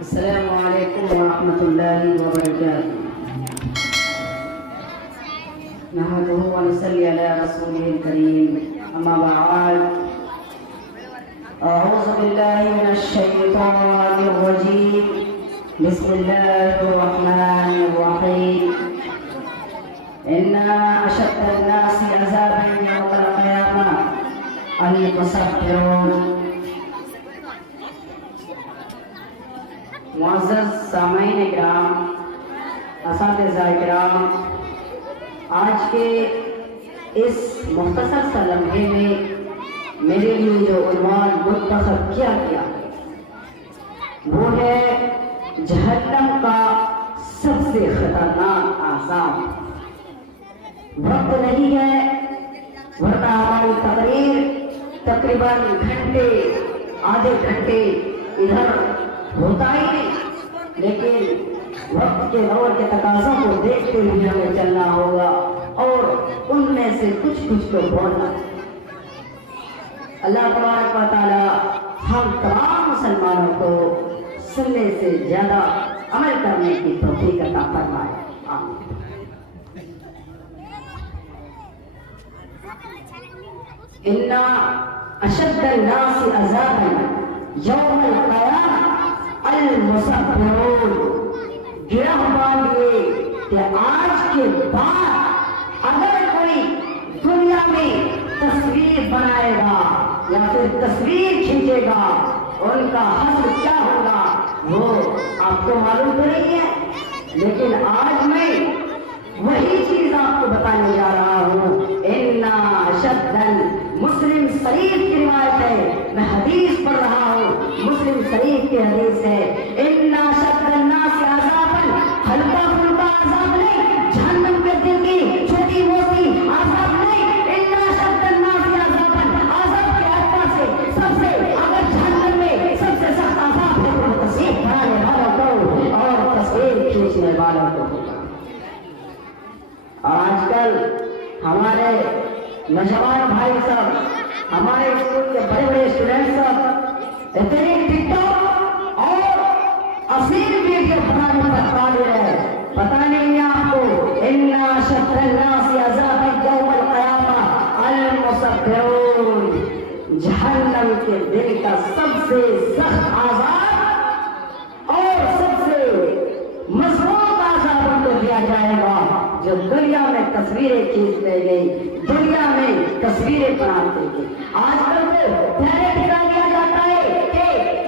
السلام عليكم ورحمة الله وبركاته. نحمده ونصلي على رسوله الكريم. أما بعد، أعوذ بالله من الشيطان الرجيم. بسم الله الرحمن الرحيم. إن أشد الناس عذابا يوم القيامة المتصبرون. معزز سامعین کرام، اساتذہ کرام، آج کے اس مختصر سا لمحے میں میرے لیے جو عنوان منتخب کیا گیا وہ ہے جہنم کا سب سے خطرناک عذاب۔ وقت نہیں ہے ورنہ ہماری تقریر تقریباً گھنٹے آدھے گھنٹے ادھر ہوتا ہی نہیں، لیکن وقت کے دور کے تقاضوں کو دیکھتے ہوئے ہمیں چلنا ہوگا اور ان میں سے کچھ تو بولنا۔ اللہ تبارک و تعالی ہم تمام مسلمانوں کو سننے سے زیادہ عمل کرنے کی توفیق عطا فرمائے، آمین۔ ان اشد الناس عذابا یوم القیامہ المصبرون۔ گرہ باندھیے کہ آج کے بعد اگر کوئی دنیا میں تصویر بنائے گا یا پھر تصویر کھینچے گا ان کا حشر کیا ہوگا وہ آپ کو معلوم تو نہیں ہے، لیکن آج میں وہی چیز آپ کو بتانے جا رہا ہوں۔ اِنَّا شَدًّا مسلم شریف کی روایت ہے، میں حدیث پڑھ رہا ہوں، مسلم شریف کی حدیث ہے۔ اِنَّا شَدَّ النَّاسِ عَذَابًا، ہلکا پھلکا عذاب نہیں، جہنم کے دل کی چھوٹی موٹی عذاب نہیں۔ اِنَّا شَدَّ النَّاسِ عَذَابًا، عذاب کے اعتبار سے سب سے اگر جہنم میں سب سے سخت عذاب ہے تو تصویر بنانے والوں کو اور تصویر کھینچنے والوں کو ہوگا۔ اور آج کل ہمارے نوجوان بھائی صاحب، ہمارے اسکول کے بڑے بڑے اسٹوڈنٹ صاحب اتنے ٹک ٹاک اور اصیل ویڈیو بنانے پر قادر ہے، پتہ نہیں ہے آپ کو۔ اِنَّا أَشَدَّ النَّاسِ عَذَابًا يَوْمَ الْقِيَامَةِ الْمُصَبِّرُونَ۔ جہنم کے دل کا سب سے سخت عذاب اور سب سے مضبوط عذاب ان کو دیا جائے گا جو دنیا میں تصویریں کھینچتے گئی، دنیا میں تصویریں بناتے گئی۔ آج کل تو پہلے ٹھکا دیا جاتا ہے کہ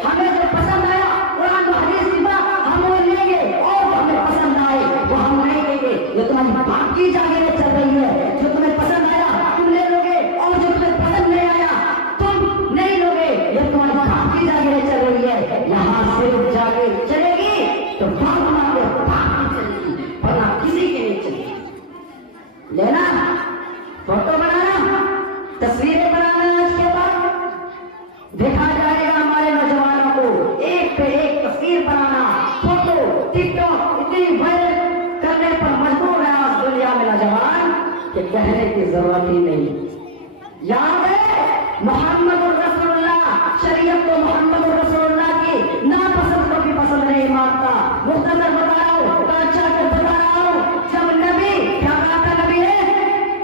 ہمیں جو پسند آیا قرآن و حدیث کی بات ہم وہ لیں گے اور ہمیں پسند آئے وہ ہم نہیں لیں گے۔ یہ تمہاری باپ کی جاگیریں چل رہی ہے، جو تمہیں پسند آیا تم لے لو گے اور جو تمہیں پسند نہیں آیا تم نہیں لو گے، یہ تمہاری باپ کی جاگیریں چل رہی ہے۔ یہاں صرف جاگیر چلے گی تو باپ ہمارے باپ کی چلے گی ورنہ کسی کی نہیں چلے گی۔ لینا فوٹو بنانا، تصویریں بنانا، آج کے بعد دیکھا جائے گا ہمارے نوجوانوں کو ایک پہ ایک تصویر بنانا، فوٹو ٹک ٹاک اتنی وائرل کرنے پر مجبور ہے آج دنیا میں نوجوان کہ کہنے کی ضرورت ہی نہیں۔ یاد ہے محمد الرسول اللہ، شریعت کو محمد الرسول اللہ کی ناپسند کو بھی پسند نہیں مانتا۔ مختصر بتا رہا ہوں، اچھا کر بتا رہا ہوں، جب نبی کیا کہا تھا، نبی نے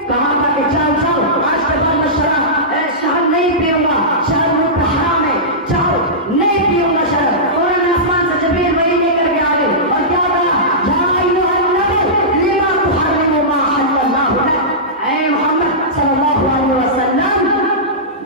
کہا تھا کہ چل چل آج کے بعد میں شراب نہیں پیوں گا، شراب مجھ پر حرام ہے، چل نہیں پیوں گا شراب۔ قرآن آسمان سے جبریل وہی لے کر کے آئے اور کیا کہا، یا ایھا النبی لما تحرم ما احل اللہ لک۔ اے محمد صلی اللہ علیہ وسلم،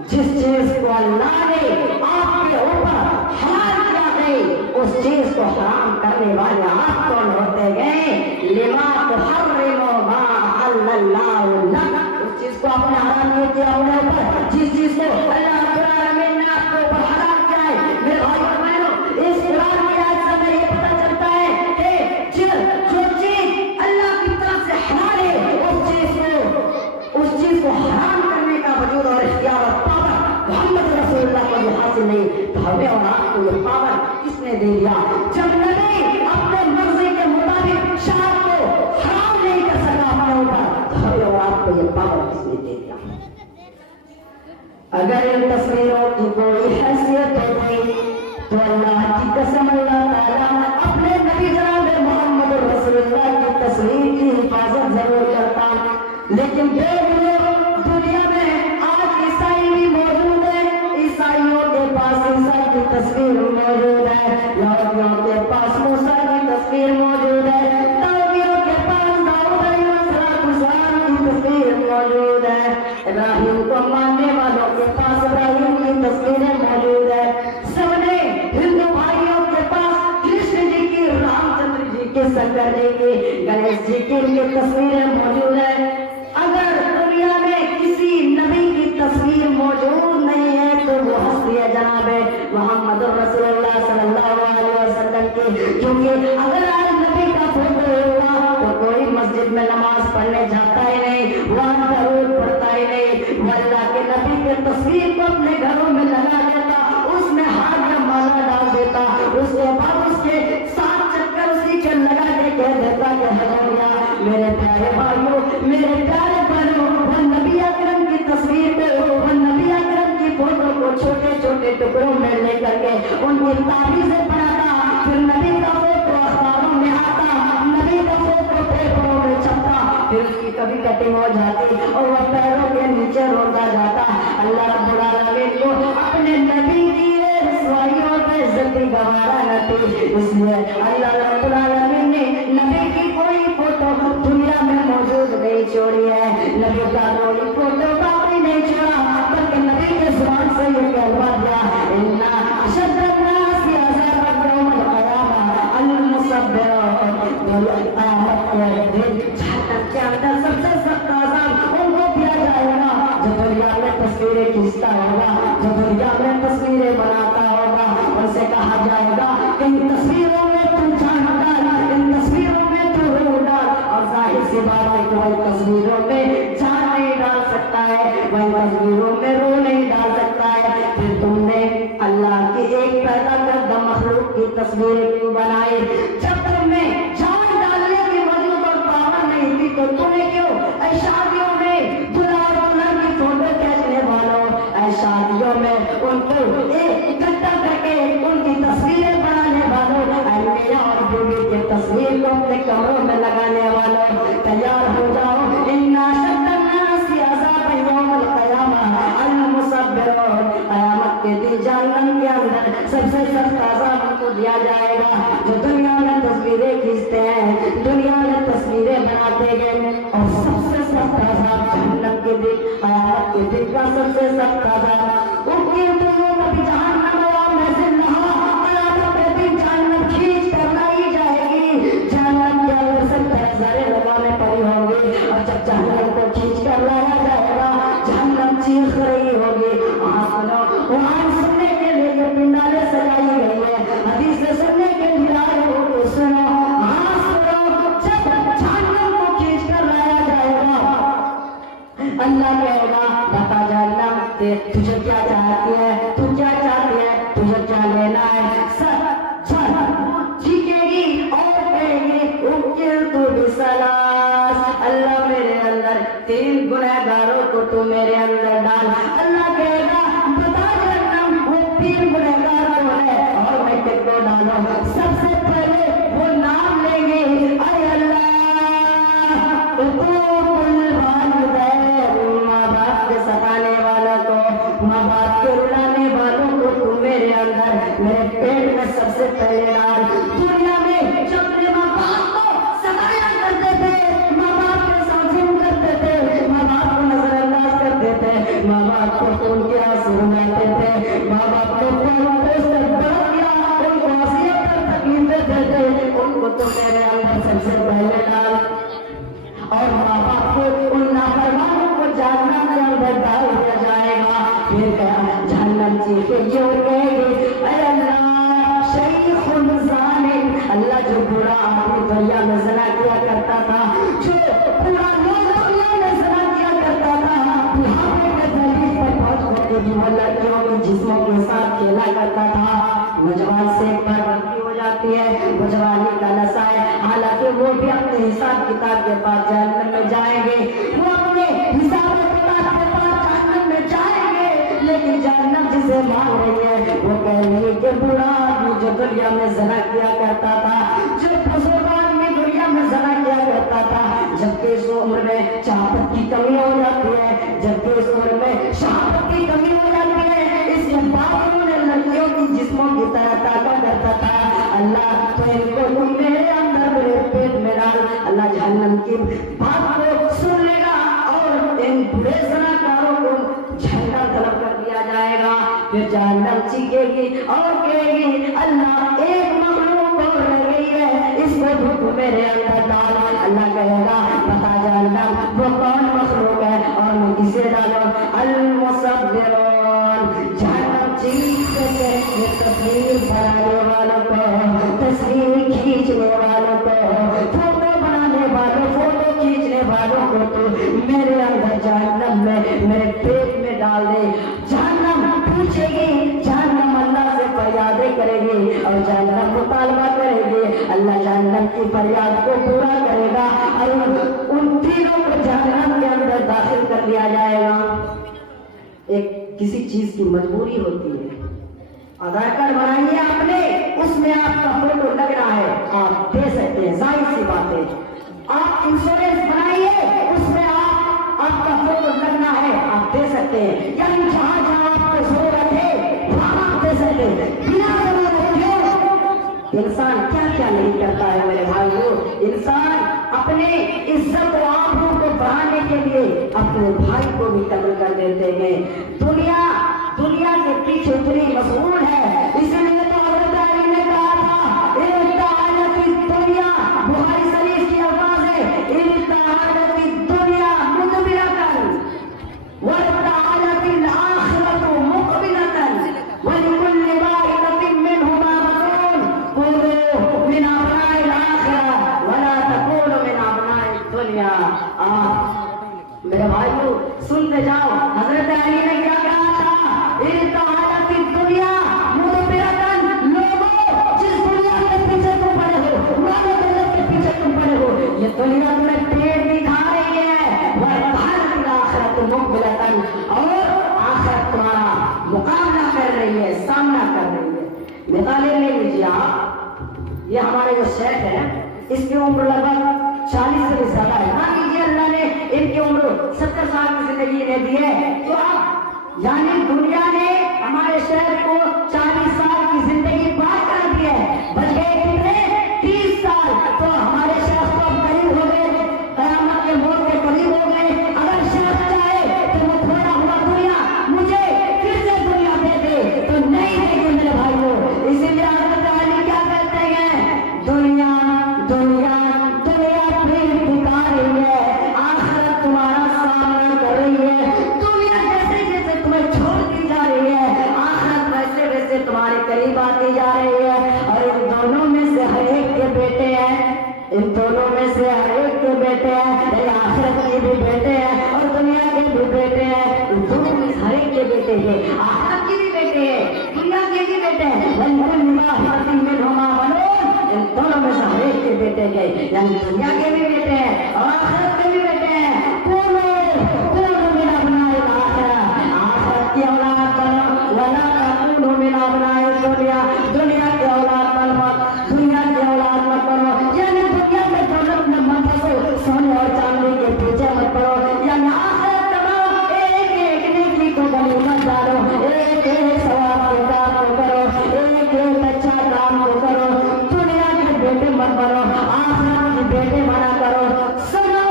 جس چیز کو اللہ نے آپ کے اوپر حلال کیا ہے اس چیز کو حرام کرنے والے آپ کون ہوتے گئے؟ لما تحرم ما احل اللہ لک، اس چیز کو آپ نے حرام نہیں کیا اپنے اوپر، جس چیز کو اللہ رب العالمین نے آپ کے اوپر حرام کیا ہے۔ میرے بھائی اور بہنوں، اس قرآن کی آیت سے ہمیں یہ پتہ چلتا ہے کہ جو چیز اللہ کی طرف سے حلال ہے اس چیز کو حرام کرنے کا وجود اور اختیار اور پاور محمد رسول اللہ کو جو حاصل نہیں، تو ہمیں اور آپ کو یہ پاور کس نے دے دیا؟ جب نبی اپنے مرضی کے مطابق شراب کو حرام نہیں کر سکا اپنے اوپر، تو ہمیں اور آپ کو یہ پاور کس نے دے دیا؟ اگر ان تصویروں کی کوئی حیثیت ہوتی تو اللہ کی قسم اللہ تعالیٰ لیکن دیکھ لو دنیا میں آج عیسائی بھی موجود ہے، عیسائیوں کے پاس عیسائی کی تصویر موجود ہے، یہودیوں کے پاس موسیٰ کی تصویر موجود ہے، یہودیوں کے پاس داؤد علیہ السلام کی تصویر موجود ہے، ابراہیم کو ماننے والوں کے پاس ابراہیم کی تصویریں موجود ہے، سب نے ہندو بھائیوں کے پاس کرشن جی کی، رام چندر جی کی، شنکر جی کی، گنیش جی کی تصویریں موجود ہے۔ اگر دنیا میں کسی نبی کی تصویر موجود نہیں ہے تو وہ ہستی ہے جناب محمد رسول اللہ صلی اللہ علیہ وسلم کی، کیونکہ اگر آج نبی کا فوٹو ہوگا تو کوئی مسجد میں نماز پڑھنے جاتا ہی نہیں، وہاں درود پڑھتا ہی نہیں، وہ اللہ کے نبی کی تصویر کو اپنے گھروں میں لگا دیتا، اس میں ہاتھ میں مالا ڈال دیتا، اس کے بعد اس کے 7 چکر اسی کے لگا کے کہہ دیتا کہ ہزاریا میرے پیارے بھائیوں، میرے پیارے بھائیوں، وہ نبی اکرم کی تصویر پہ، وہ نبی اکرم کی فوٹو کو چھوٹے چھوٹے ٹکڑوں میں لے کر کے ان کی تعریفیں پڑھاتا، پھر نبی کا فوٹو اخباروں میں آتا، نبی کا فوٹو پیپروں میں چھپتا، پھر اس کی کبھی کٹنگ ہو جاتی اور وہ پیروں کے نیچے روتا جاتا۔ اللہ رب العالمین کو اپنے نبی کی رسوائیوں پہ عزتی گوارا نہ تھی، اس لیے اللہ رب العالمین نے نبی کی کوئی فوٹو دنیا میں موجود نہیں چھوڑی ہے، نبی کا کوئی فوٹو باقی نہیں چھوڑا، بلکہ نبی کے زبان سے یہ کلمہ دیا، اِنَّا أَشَدَّ النَّاسِ عَذَابًا يَوْمَ الْقِيَامَةِ الْمُصَبِّرُونَ۔ قیامت کے دن جہنم کے اندر سب سے سخت عذاب ان کو دیا جائے گا جو دنیا میں تصویریں کھینچتا ہوگا، جو دنیا میں تصویریں بناتا ہوگا، ان سے کہا جائے گا ان تصویروں میں تم جان ڈال، ان تصویروں میں تو روح ڈال، اور ظاہر سی بات ہے کہ وہ تصویروں میں جان نہیں ڈال سکتا ہے، وہ تصویروں میں روح نہیں ڈال سکتا ہے، پھر تم نے اللہ کی ایک پیدا کردہ مخلوق کی تصویریں کیوں بنائی؟ جب تم نے جان ڈالنے کی وجود اور پاور نہیں تھی تو تم نے کیوں اے شادیوں میں دلہا اور دلہن کی فوٹو کھینچنے والوں، اے شادیوں میں ان کو اکٹھا کر کے ان کی تصویریں بنانے والوں، اے میاں اور بیوی کی تصویر کو اپنے کمروں میں لگانے والوں، تیار ہو جاؤ، اِنَّا أَشَدَّ النَّاسِ عَذَابًا يَوْمَ الْقِيَامَةِ الْمُصَبِّرُونَ۔ قیامت کے دن جہنم کے اندر سب سے سخت عذاب ان کو دیا جائے گا جو دنیا میں تصویریں کھینچتے ہیں، دنیا میں تصویریں بناتے گئے، اور سب سے سخت عذاب جہنم کے دن، قیامت کے دن کا سب سے سخت عذاب ان کی دنوں میں بھی جہنم میں سے نہا، قیامت کے دن جہنم کھینچ کر لائی جائے گی، جہنم کے اندر سے پیزارے لگانے پڑی ہوں گی، اور جب جہنم کو کھینچ کر لایا جائے گا جہنم چیخ رہی ہوگی، وہاں سننے کے لیے جو پنڈالیں سجائی گئی ہے، حدیث سننے کے لیے آئے ہو تو سنو، ہاں سنو، جب جہنم کو کھینچ کر لایا جائے گا اللہ کہے گا بتا جہنم تجھے کیا چاہتی ہے، تو کیا چاہتی ہے، تجھے کیا لینا ہے؟ چیخے گی اور کہے گی اُکِرْتُ بِسَلَاسٍ، اللہ میرے اندر 3 گنہگاروں کو تو میرے اندر ڈال۔ اللہ کہے گا بتا جہنم وہ 3 گنہگار کون ہے اور میں کس کو ڈالوں؟ سب سے پہلے وہ نام لیں گے، اے اللہ ماں باپ کے ستانے والوں کو، ماں باپ کے رلانے والوں کو تو میرے اندر میرے پیٹ میں سب سے پہلے ڈال۔ دنیا میں جو اپنے ماں باپ کو ستایا کرتے تھے، ماں باپ کے ساتھ ظلم کرتے تھے، ماں باپ کو نظر انداز کرتے تھے، ماں باپ کو خون کے آنسو بہاتے تھے، ماں باپ کو ان کو وصیت پر تکلیفیں دیتے، ان کو تو میرے اندر سب سے پہلے ڈال، اور ماں باپ کو ان نافرمانوں کو جہنم کے اندر ڈال دیا جائے گا۔ پھر جہنم چیخے جو کہے گی اے اللہ شیخ ظالم، اللہ جو برا آدمی دنیا میں زنا کیا کرتا تھا، جو برا لوگ دنیا میں زنا کیا کرتا تھا، بڑھاپے کے دہلیز پر پہنچ کر کے وہ لڑکیوں کے جسموں کے ساتھ کھیلا کرتا تھا، نوجوان سے ایک بار غلطی ہو جاتی ہے، وہ جوانی کا نشہ ہے، حالانکہ وہ بھی اپنے حساب کتاب کے پاس جہنم میں جائیں گے، وہ اپنے حساب کتاب کے پاس جہنم میں جائیں گے، لیکن جہنم جسے مانگ رہی ہے وہ کہہ رہی ہے کہ برا آدمی جو دنیا میں زنا کیا کرتا تھا، جو بزرگ آدمی دنیا میں زنا کیا کرتا تھا، جبکہ اس عمر میں چاپت کی اللہ تو ان کو تم میرے اندر میرے پیٹ میں ڈال. اللہ جہنم کی بات کو سن لے گا اور ان برے زناکاروں کو جہنم طلب کر دیا جائے گا. پھر جہنم چیخے گی اور کہے گی اللہ ایک مخلوق اور رہ گئی ہے, اس کو تو میرے اندر ڈال. اللہ کہے گا بتا جہنم وہ کون مخلوق ہے اور میں کسے ڈالوں. المصبرون. جہنم چیخ کے تصویر بنانے والوں کو, تصویر کھینچنے والوں کو, فوٹو بنانے والوں, فوٹو کھینچنے والوں کو تو میرے اندر جہنم میں میرے پیٹ میں ڈال دے. جہنم پوچھے گی, جہنم اللہ سے فریادیں کرے گی اور جہنم مطالبہ کرے گی. اللہ جہنم کی فریاد کو پورا کرے گا اور ان تینوں کو جہنم کے اندر داخل کر دیا جائے گا. ایک کسی چیز کی مجبوری ہوتی ہے, آدھار کارڈ بنائیے آپ نے, اس میں آپ کا فوٹو لگ رہا ہے, آپ دے سکتے ہیں, ظاہر سی بات ہے. آپ انشورنس بنائیے, اس میں آپ کا فوٹو لگنا ہے, آپ دے سکتے ہیں. یعنی جہاں جہاں آپ کو ضرورت ہے وہاں آپ دے سکتے ہیں. بنا ضرورت ہے انسان کیا کیا نہیں کرتا ہے میرے بھائیو. انسان اپنے عزت و آبرو کو بڑھانے کے لیے اپنے بھائی کو بھی قتل کر دیتے ہیں. دنیا کے پیچھے اتنی مشغول ہے, اسی لیے تو حضرت علی نے کہا تھا دنیا, بخاری شریف کی الفاظ ہے, دنیا مدبرۃ وارتعدت الآخرۃ مقبلۃ ولکل واحدۃ منہما بطون کونوا من ابناء الآخرہ ولا تکونوا من ابناء الدنیا. میرے بھائیو سنتے جاؤ, حضرت علی نے کیا کہا تھا, ارتعدت الدنیا مدبرۃ. لوگوں جس دنیا کے پیچھے تم پڑے ہو, دنیا کے پیچھے تم پڑے ہو, یہ دنیا تمہیں پیٹ دکھا رہی ہے. وارتعدت الآخرۃ مقبلۃ, اور آخرت تمہارا مقابلہ کر رہی ہے, سامنا کر رہی ہے. مثالیں لے لیجیے آپ, یہ ہمارے جو شیخ ہیں اس کی عمر لگ بھگ 40 سے بھی زیادہ ہے. مان لیجیے اللہ نے ان کی عمر 70 سال کی زندگی نے دی ہے, تو اب یعنی دنیا نے ہمارے شہر کو 40 سال کی زندگی پار کر دی ہے, بلکہ کتنے 30 سال. تو ہمارے شہر کو اب قریب ہو گئے, قیامت کے موت کے قریب ہو گئے. اگر شہر چاہے تو وہ تھوڑا ہوا دنیا مجھے پھر سے دنیا دے دے تو نہیں دے گی میرے بھائیوں. اسی لیے حضرت علی کیا کہتے ہیں, دنیا دنیا دنیا پھر دکھا رہی ہے, آخرت تمہارا سامنا کر رہی ہے. دنیا جیسے جیسے تمہیں چھوڑتی جا رہی ہے, آخرت ویسے ویسے تمہارے قریب آتی جا رہی ہے. اور ان دونوں میں سے ہر ایک کے بیٹے ہیں, ان دونوں میں سے ہر ایک کے بیٹے ہیں, آخرت کے بھی بیٹے ہیں اور دنیا کے بھی بیٹے ہیں. ان دونوں میں ہر ایک کے بیٹے ہیں, آخرت کے بھی بیٹے ہیں, دنیا کے بھی بیٹے ہیں. ان دونوں میں سے ہر ایک کے بیٹے ہیں, یعنی دنیا کے بھی بیٹے ہیں اور آخرت کے بھی بیٹے ہیں. آخرت کی اولاد بنو ولا تکونوا من ابناء الدنیا, دنیا کی اولاد بنو, دنیا کی اولاد مت بنو. یعنی دنیا میں دولت میں مت پھنسو, سونے اور چاندی کے پیچھے مت پڑو. یعنی آخرت کماؤ, ایک ایک نیکی کو غنیمت ڈالو, ایک ایک ثواب کے کام کو کرو, ایک ایک اچھا کام کو کرو. دنیا کے بیٹے مت بنو, آخرت کے بیٹے بنا کرو. سنو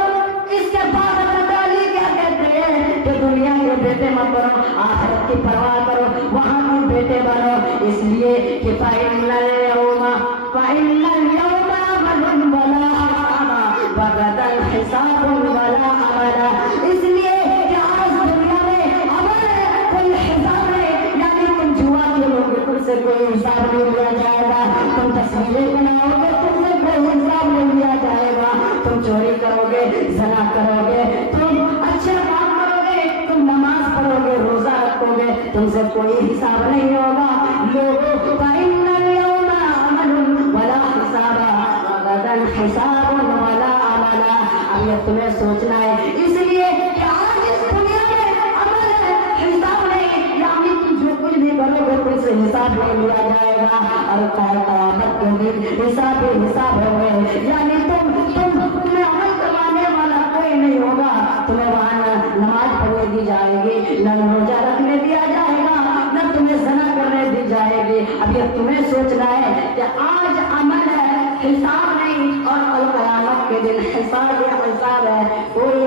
اس کے بعد علی کیا کہتے ہیں کہ دنیا کے بیٹے مت بنو, آخرت کی پرواہ کرو, وہاں کے بیٹے بنو. اس لیے کہ فَإِنَّ الْيَوْمَ عَمَلٌ وَلَا حِسَابٌ وَغَدًا حِسَابٌ وَلَا عَمَلٌ. اس لیے کہ آج دنیا میں عمل ہے, کوئی حساب نہیں. یعنی تم جوا کھیلو گے, تم سے کوئی حساب نہیں لیا جائے گا. تم تصویریں بناؤ گے, تم سے کوئی حساب نہیں لیا جائے گا. تم چوری کرو گے, زنا کرو گے, تم اچھے کام کرو گے, تم نماز پڑھو گے, روزہ رکھو گے, تم سے کوئی حساب نہیں ہوگا. لوگوں فَإِنَّ الْيَوْمَ عَمَلٌ وَلَا حِسَابٌ وَغَدًا حِسَابٌ وَلَا عَمَلٌ. اب یہ تمہیں سوچنا ہے, اس لیے کہ آج اس دنیا میں عمل ہے, حساب نہیں. یعنی تم جو کچھ بھی کرو گے تم سے حساب نہیں لیا جائے گا. اور قیامت کے دن حساب ہی حساب ہوگے. یعنی تمہیں عمل کروانے والا کوئی نہیں ہوگا. تمہیں وہاں نماز پڑھنے دی جائے گی, نہ روزہ رکھنے دیا جائے گا, نہ تمہیں زنا کرنے دی جائے گی. اب یہ تمہیں سوچنا ہے کہ آج عمل ہے، حساب نہیں، اور کل قیامت کے دن حساب ہے، کوئی